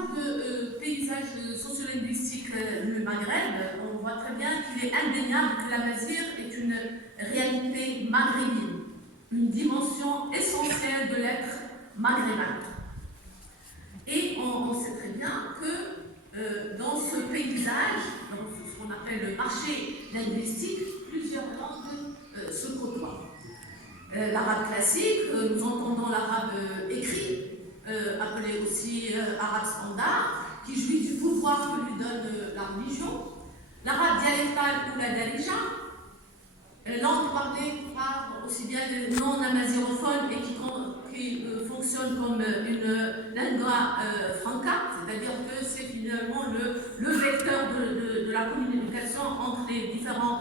Le paysage sociolinguistique du Maghreb, on voit très bien qu'il est indéniable que la Mazir est une réalité maghrébine, une dimension essentielle de l'être maghrébin. Et on sait très bien que dans ce paysage, dans ce qu'on appelle le marché linguistique, plusieurs langues se côtoient. L'arabe classique, nous entendons l'arabe écrit, appelé aussi arabe standard, qui jouit du pouvoir que lui donne la religion. L'arabe dialectal ou la darija, langue parlée par aussi bien les non-amazirophones et qui fonctionne comme une lingua franca, c'est-à-dire que c'est finalement le vecteur de la communication entre les différents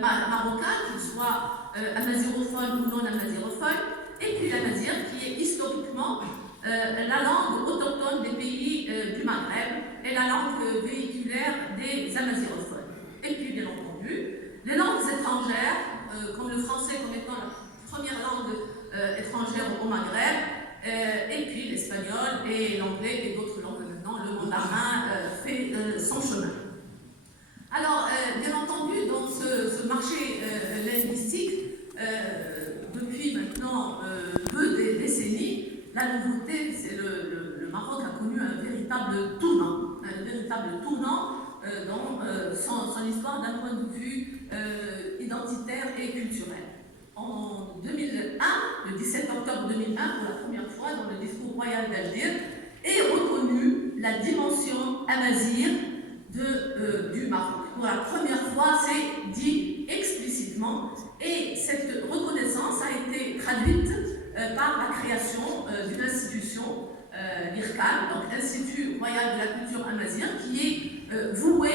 marocains, qu'ils soient amazirophones ou non-amazirophones, et puis la mazir qui est historiquement la langue autochtone des pays du Maghreb et la langue véhiculaire des amazirophones. Et puis, bien entendu, les langues étrangères, comme le français comme étant la première langue étrangère au Maghreb, et puis l'espagnol et l'anglais et d'autres langues maintenant, le mandarin fait son chemin. Alors, bien entendu, dans ce marché linguistique, depuis maintenant peu de décennies, la nouveauté, c'est le Maroc a connu un véritable tournant dans son histoire d'un point de vue identitaire et culturel. En 2001, le 17 octobre 2001, pour la première fois dans le discours royal d'Alger, est reconnue la dimension amazigh du Maroc. Pour la première fois, c'est dit explicitement, et cette reconnaissance a été traduite par la création d'une institution, l'IRCAM, donc l'Institut Royal de la Culture Amazigh, qui est voué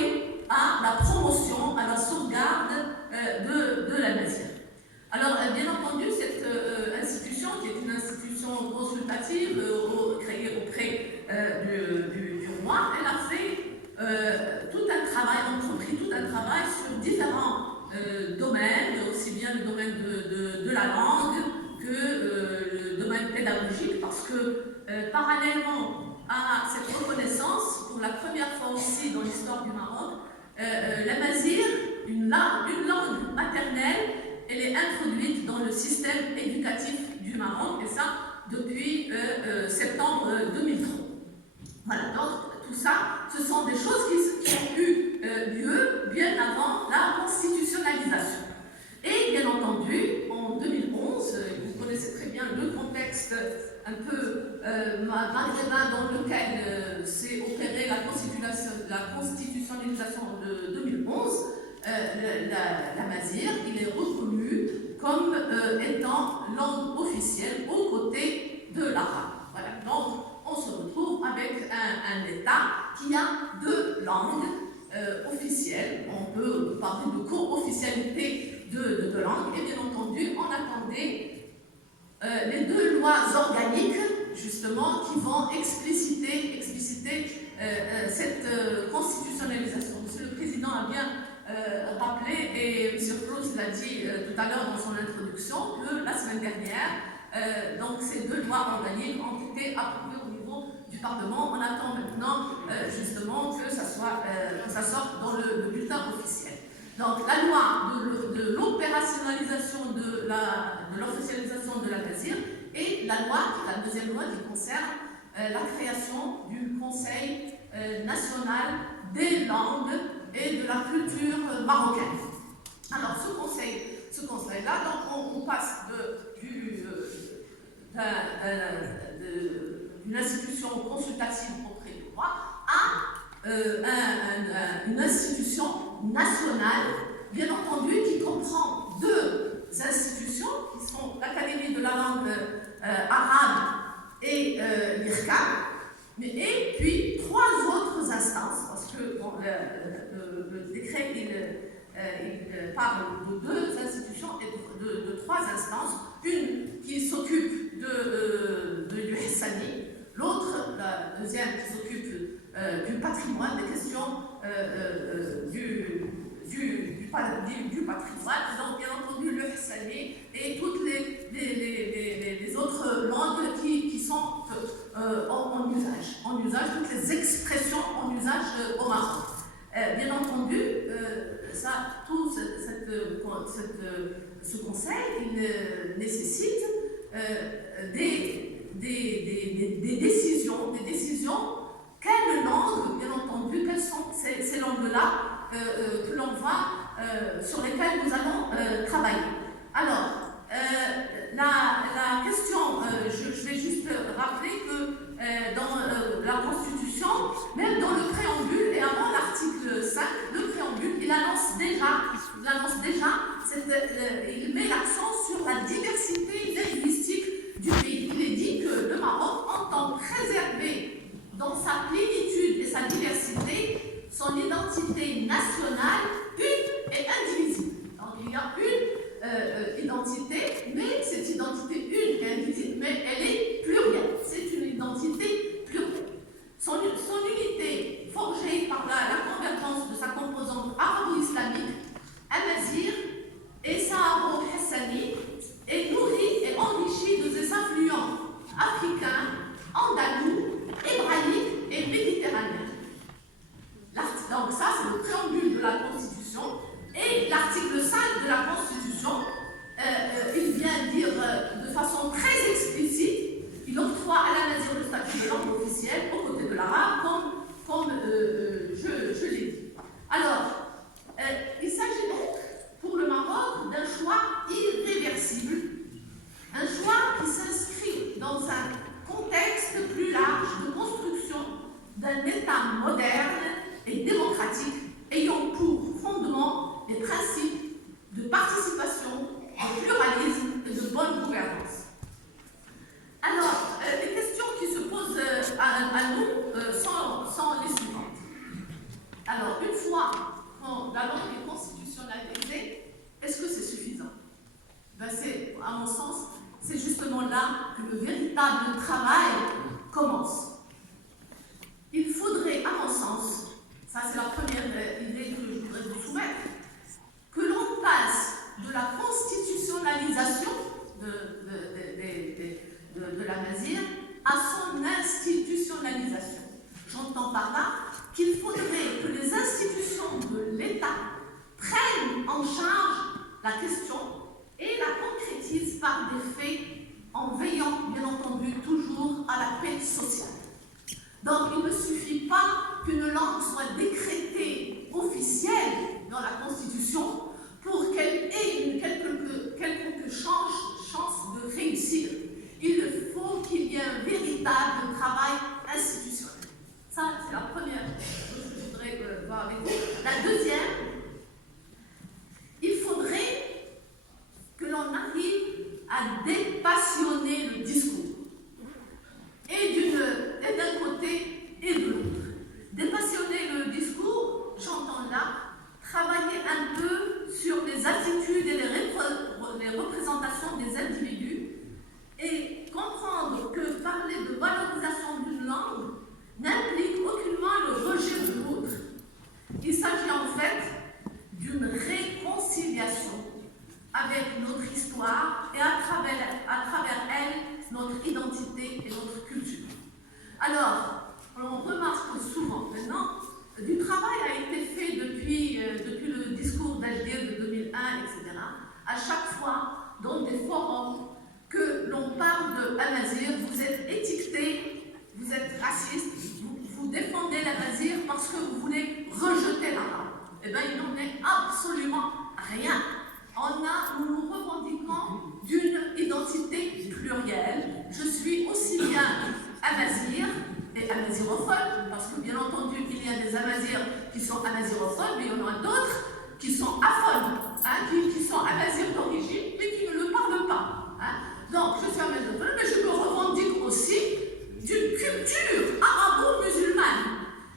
à la promotion, à la sauvegarde de l'Amazigh. Alors, bien entendu, cette institution, qui est une institution consultative créée auprès du roi, elle a fait tout un travail, entrepris tout un travail sur différents domaines, aussi bien le domaine de la langue que le domaine pédagogique, parce que parallèlement à cette reconnaissance, pour la première fois aussi dans l'histoire du Maroc, l'amazigh, une langue maternelle, elle est introduite dans le système éducatif du Maroc, et ça depuis septembre 2003. Voilà, donc tout ça, ce sont des choses qui ont eu lieu bien avant la constitutionnalisation. Et bien entendu, en 2011, vous connaissez très bien le contexte un peu maghrébin dans lequel s'est opérée la constitutionnalisation de 2011, l'amazigh, il est reconnu comme étant langue officielle aux côtés de l'arabe. Voilà, donc on se retrouve avec un État qui a deux langues officielles. On peut parler de co-officialité de langues, et bien entendu, on attendait les deux lois organiques, justement, qui vont expliciter cette constitutionnalisation. Monsieur le Président a bien rappelé, et M. Cruz l'a dit tout à l'heure dans son introduction, que la semaine dernière, donc ces deux lois organiques ont été approuvées au niveau du Parlement. On attend maintenant justement que ça sorte dans le bulletin officiel. Donc la loi de l'opérationnalisation de l'officialisation de l'amazigh et la deuxième loi qui concerne la création du Conseil national des langues et de la culture marocaine. Alors ce conseil-là, donc on passe d'une institution consultative auprès du roi à une institution nationale, bien entendu, qui comprend deux institutions, qui sont l'Académie de la langue arabe et l'IRCAM, et puis trois autres instances, parce que bon, le décret il parle de deux institutions et de trois instances, une qui s'occupe du Hassani, l'autre, la deuxième, qui s'occupe du patrimoine, des questions du patrimoine, donc bien entendu le Hassani et toutes les autres langues qui sont en usage, toutes les expressions en usage au Maroc. Bien entendu, ce conseil il nécessite des décisions. Quelle langue, bien entendu, quelles sont ces langues-là que l'on va, sur lesquelles nous allons travailler. Alors, la question, je vais juste rappeler que dans la Constitution, même dans le préambule et avant l'article 5, le préambule, il annonce déjà, il met l'accent sur la diversité linguistique du pays. Il est dit que le Maroc entend préserver dans sa plénitude et sa diversité son identité nationale une et indivisible. Donc il y a une identité, mais cette identité une et indivisible, mais elle est plurielle. C'est une identité plurielle. Son unité forgée par la convergence de sa composante arabo-islamique, amazigh et saharo-hassani, est nourrie et enrichie de ses influents africains, andalous, hébraïques et méditerranéens. Donc ça, c'est le préambule de la Constitution. Et l'article 5 de la Constitution, il vient dire de façon très explicite, il octroie à l'amazigh le statut de langue officielle aux côtés de l'arabe, comme je l'ai dit. Alors, il s'agit donc pour le Maroc d'un choix irréversible, un choix qui s'inscrit dans un contexte plus large de construction d'un État moderne et démocratique ayant pour fondement les principes de participation, de pluralisme et de bonne gouvernance. Alors, les questions qui se posent à nous sont les suivantes. Alors, une fois que la langue est constitutionnalisée, est-ce que c'est suffisant? À mon sens, c'est justement là que le véritable travail commence. Il faudrait, à mon sens, ça c'est la première idée que je voudrais vous soumettre, que l'on passe de la constitutionnalisation de l'amazigh à son institutionnalisation. J'entends par là qu'il faudrait que les institutions de l'État prennent en charge la question et la concrétisent par des faits en veillant, bien entendu, toujours à la paix sociale. Donc, il ne suffit pas qu'une langue soit décrétée officielle dans la Constitution pour qu'elle ait une quelconque chance de réussir. Il faut qu'il y ait un véritable travail institutionnel. Ça, c'est la première chose que je voudrais voir avec vous. La deuxième, il faudrait que l'on arrive à dépassionner le discours. Et d'un côté et de l'autre. Dépassionner le discours, j'entends là, travailler un peu sur les attitudes et les représentations des individus et comprendre que parler de valorisation d'une langue n'implique aucunement le rejet de l'autre. Il s'agit en fait d'une réconciliation avec notre histoire et à travers elle, notre identité et notre culture. Alors, on remarque souvent maintenant, du travail a été fait depuis le discours d'Ajdir de 2001, etc. À chaque fois, dans des forums, que l'on parle de l'amazigh, vous êtes étiqueté, vous êtes raciste, vous défendez l'amazigh parce que vous voulez rejeter l'arabe. Eh bien, il n'en est absolument rien. Nous nous revendiquons d'une identité plurielle. Je suis aussi bien amazigh et amazirophone, parce que bien entendu, il y a des amazirs qui sont amazirophones, mais il y en a d'autres qui sont aphones, qui sont amazirs d'origine, mais qui ne le parlent pas. Donc, je suis amazirophone, mais je me revendique aussi d'une culture arabo-musulmane.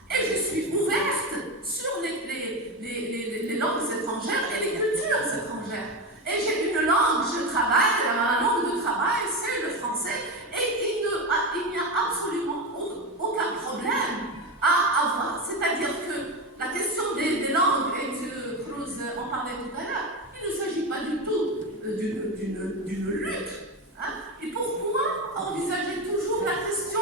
Et je suis ouverte sur les langues étrangères et les cultures étrangères. Et j'ai une langue, je travaille, ma langue de travail, c'est le français, et il n'y a absolument aucun problème à avoir. C'est-à-dire que la question des langues, et M. Cruz en parlait tout à l'heure, il ne s'agit pas du tout d'une lutte. Et pourquoi envisager toujours la question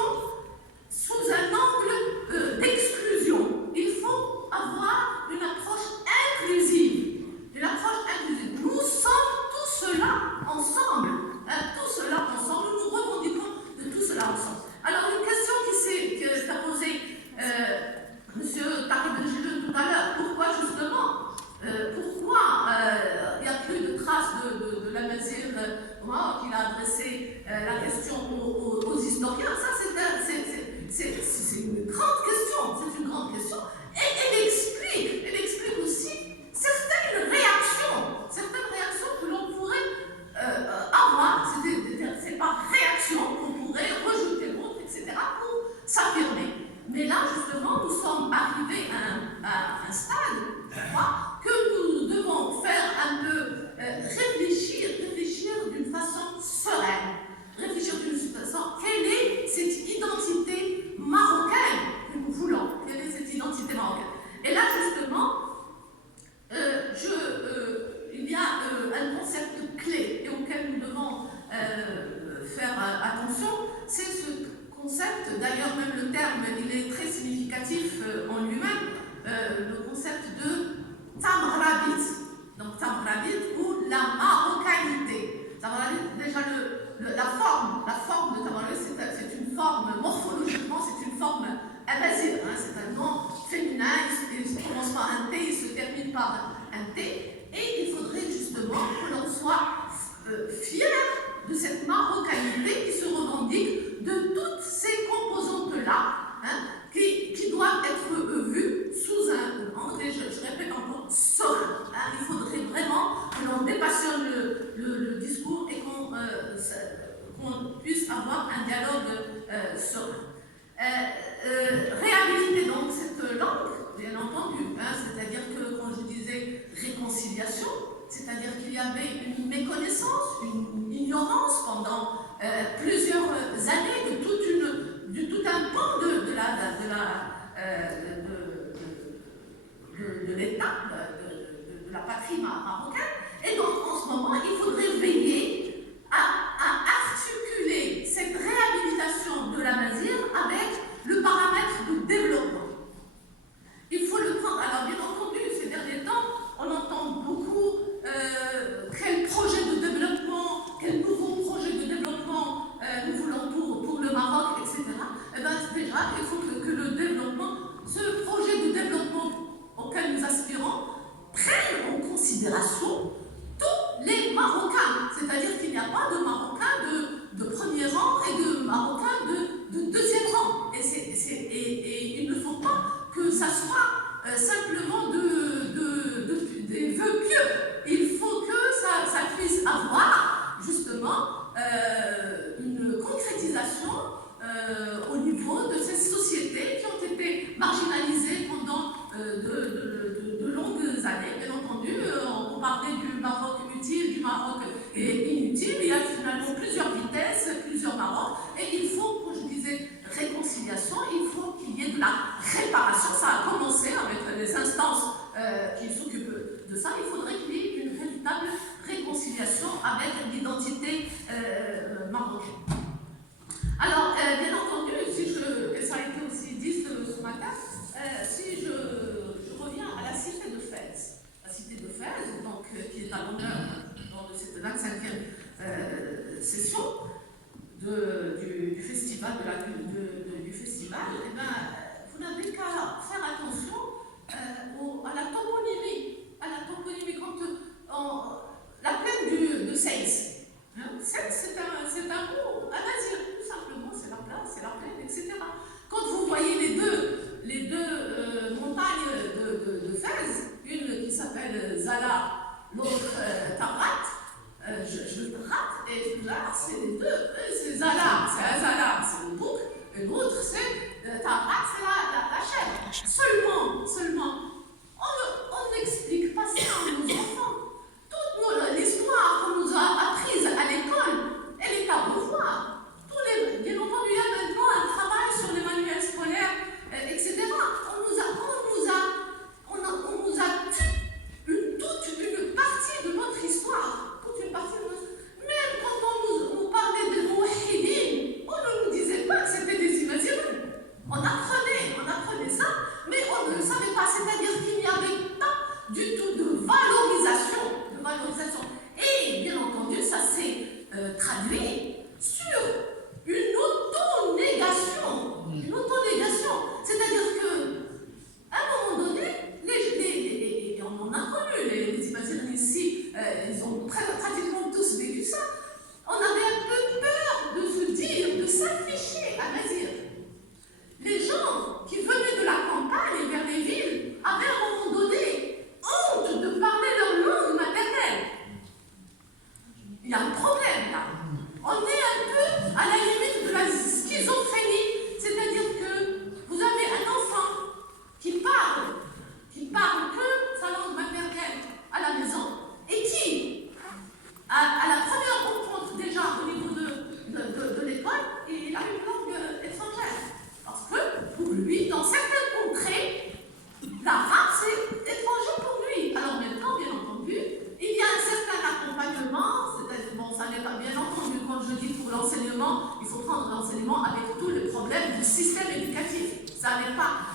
justement, nous sommes arrivés à un stade, je crois, que nous devons faire un peu réfléchir d'une façon sereine. Réfléchir d'une façon, quelle est cette identité marocaine que nous voulons? Quelle est cette identité marocaine? Et là, justement, il y a un concept clé et auquel nous devons faire attention, c'est ce concept, d'ailleurs même le terme, il est très significatif en lui-même, le concept de Tamrabit. Donc Tamrabit ou la marocanité. Tamrabit, déjà la forme de Tamrabit, c'est une forme, morphologiquement, c'est une forme amazigh, hein, c'est un nom féminin, il commence par un T, il se termine par un T, et il faudrait justement que l'on soit fier de cette marocanité qui se revendique de toutes ces composantes-là, hein, qui doivent être vues sous un angle, et je répète encore, serein. Hein, il faudrait vraiment que l'on dépassionne le discours et qu'on puisse avoir un dialogue serein. Réhabiliter donc cette langue, bien entendu, hein, c'est-à-dire que quand je disais réconciliation, c'est-à-dire qu'il y avait une méconnaissance, une ignorance pendant plusieurs années de tout un pan de l'État, de la patrie marocaine. Et donc en ce moment, il faudrait veiller à articuler cette réhabilitation de la Mazir avec le paramètre de développement. Il faut le prendre. Alors bien entendu, ces derniers temps, on entend beaucoup quel projet de développement, quel nouveau projet de développement nous voulons pour le Maroc, etc. Eh bien déjà, il faut que le développement, ce projet de développement auquel nous aspirons, prenne en considération tous les Marocains. C'est-à-dire qu'il n'y a pas de Marocains de premier rang et de Marocains de deuxième rang. Et il ne faut pas que ça soit simplement des vœux pieux. Il faut que ça puisse avoir justement une concrétisation au niveau de ces sociétés qui ont été marginalisées pendant de longues années. Bien entendu, on parlait du Maroc utile, du Maroc inutile. Il y a finalement plusieurs vitesses, plusieurs Marocs, et il faut, comme je disais, réconciliation, il faut qu'il y ait de la réparation. Ça a commencé avec les instances qui s'occupent de ça. Il faudrait qu'il y ait une véritable réconciliation avec l'identité marocaine. Alors, bien entendu, et ça a été aussi dit ce matin, si je reviens à la cité de Fès. La cité de Fès, donc, qui est à l'honneur lors de cette 25e session du festival, du festival, eh ben, vous n'avez qu'à faire attention à la toponymie. Quand la plaine de Seyss. Hein, Seyss, c'est un mot amazigh, tout simplement, c'est la place, c'est la plaine, etc. Quand vous voyez les deux montagnes de Fès, une qui s'appelle Zala, l'autre Tarat, je rate, et là, c'est les deux. C'est Zala, c'est un Zala, c'est le bouc, et l'autre, c'est Tarat, c'est la chèvre. Seulement, on n'explique pas ça à nos enfants. Toute l'histoire qu'on nous a apprise à l'école, elle est à revoir. Bien entendu, il y a maintenant un travail sur les manuels scolaires, etc. On nous a toute une partie de notre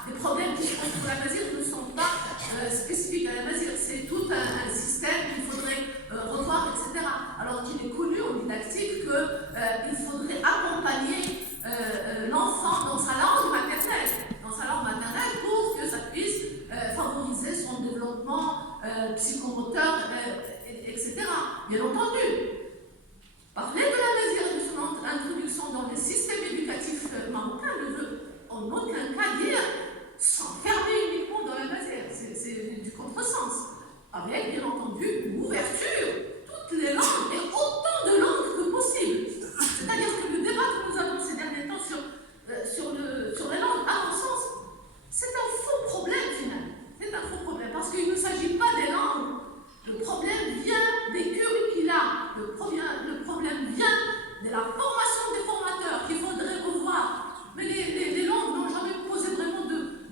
les problèmes qui se posent pour la Mazir ne sont pas spécifiques à la Mazir. C'est tout un système qu'il faudrait revoir, etc. Alors qu'il est connu au didactique qu'il faudrait accompagner l'enfant dans sa langue maternelle, pour que ça puisse favoriser son développement psychomoteur, etc. Bien entendu. Parler de la Mazir et de son introduction dans le système éducatif marocain ne veut en aucun cas dire s'enfermer uniquement dans la Mazir. C'est du contresens. Avec, bien entendu, une ouverture, toutes les langues et autant de langues que possible. C'est-à-dire que le débat que nous avons ces derniers temps sur les langues, à mon sens, c'est un faux problème finalement. C'est un faux problème parce qu'il ne s'agit pas des langues. Le problème vient des curricula. Le problème vient de la formation des formateurs qu'il faudrait revoir. Mais les langues n'ont jamais posé vraiment de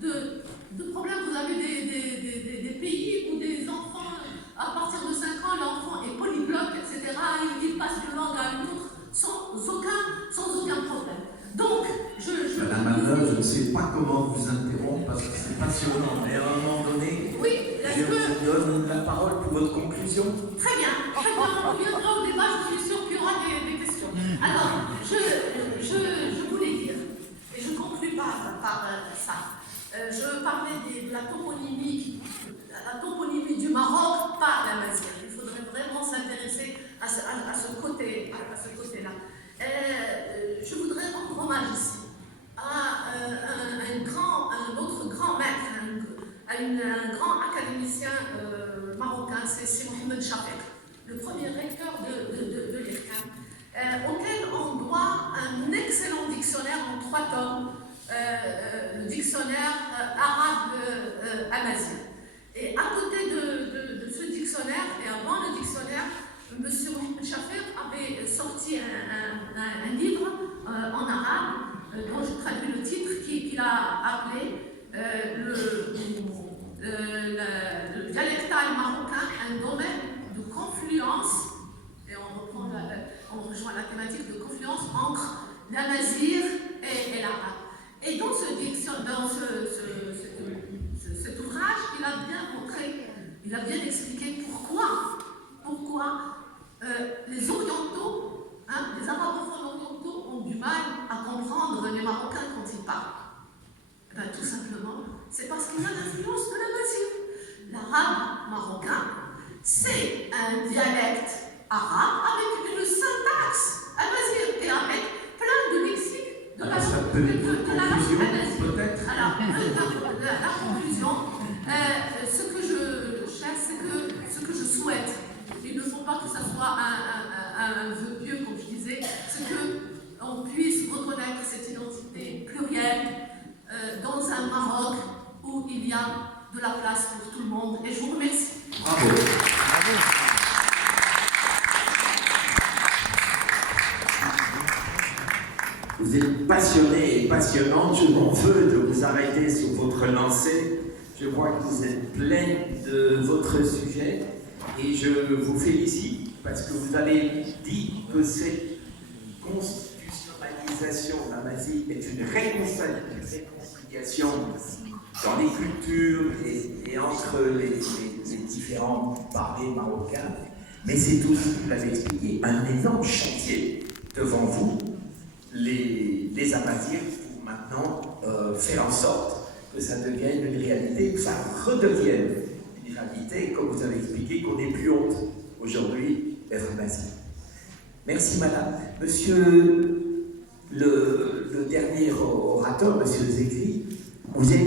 problème. Vous avez des pays où des enfants, à partir de 5 ans, l'enfant est polyglotte, etc. Il passe d'une langue à une autre sans aucun problème. Donc, Madame Anna, je ne sais pas comment vous interrompre parce que c'est passionnant, mais à un moment donné, oui, je vous donne la parole pour votre conclusion. Très bien, on reviendra au débat, je suis sûre qu'il y aura des questions. Alors, je voulais dire, et je conclus par ça, je parlais de la toponymie du Maroc par la Mazir. Il faudrait vraiment s'intéresser à ce côté-là. Je voudrais rendre hommage ici à un autre grand maître, un grand académicien marocain, c'est Mohamed Chafek, le premier recteur de l'IRCAM, auquel on doit un excellent dictionnaire en 3 tomes, le dictionnaire arabe amazigh. Et à côté de ce dictionnaire, et avant le dictionnaire, M. Mohamed Chafek avait sorti un livre en arabe, dont je traduis le titre, qu'il a appelé le dialectal marocain, un domaine de confluence, et on rejoint la thématique de confluence entre l'amazigh et l'arabe. Et dans cet ouvrage, il a bien expliqué pourquoi les orientaux, les arabophones orientaux ont du mal à comprendre les Marocains quand ils parlent. Tout simplement, c'est parce qu'il y a l'influence de l'amazigh. L'arabe marocain, c'est un dialecte arabe avec une syntaxe amazigh et avec plein de lexiques de la langue amazigh. Alors, la conclusion, ce que je souhaite, il ne faut pas que ça soit un vœu pieux, comme je disais, c'est qu'on puisse reconnaître cette identité plurielle dans un Maroc où il y a de la place pour tout le monde. Et je vous remercie. Bravo. Bravo. Vous êtes passionné et passionnante. Je m'en veux de vous arrêter sur votre lancée. Je vois que vous êtes plein de votre sujet et je vous félicite parce que vous avez dit que cette constitutionnalisation amazigh est une réconciliation dans les cultures et entre les différents parlers marocains. Mais c'est aussi, vous l'avez expliqué, un énorme chantier devant vous, les Amazirs, pour maintenant faire en sorte que ça devienne une réalité, que ça redevienne une réalité, comme vous avez expliqué, qu'on n'ait plus honte aujourd'hui d'être Amazigh. Merci madame. Monsieur le dernier orateur, monsieur Zekri, vous êtes